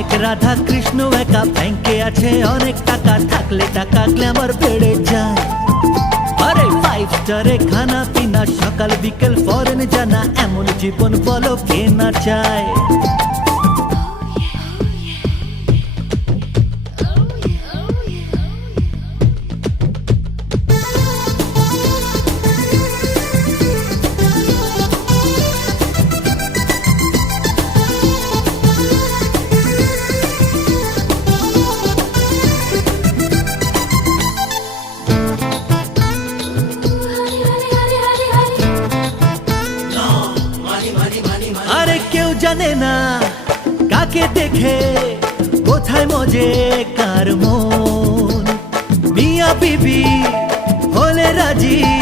অনেক রাধা কৃষ্ণ একা, ব্যাংকে আছে অনেক টাকা, থাকলে টাকা গ্ল্যামার বেড়ে যায়। আরে 5 স্টারে খানা পিনা, সকাল বিকেল ফরেন জানা, এমন জীবন বলো কে না চায়। আরে কেউ জানে না কাকে দেখে কোথায় মজে কার মন, মিয়া বিবি হলে রাজি।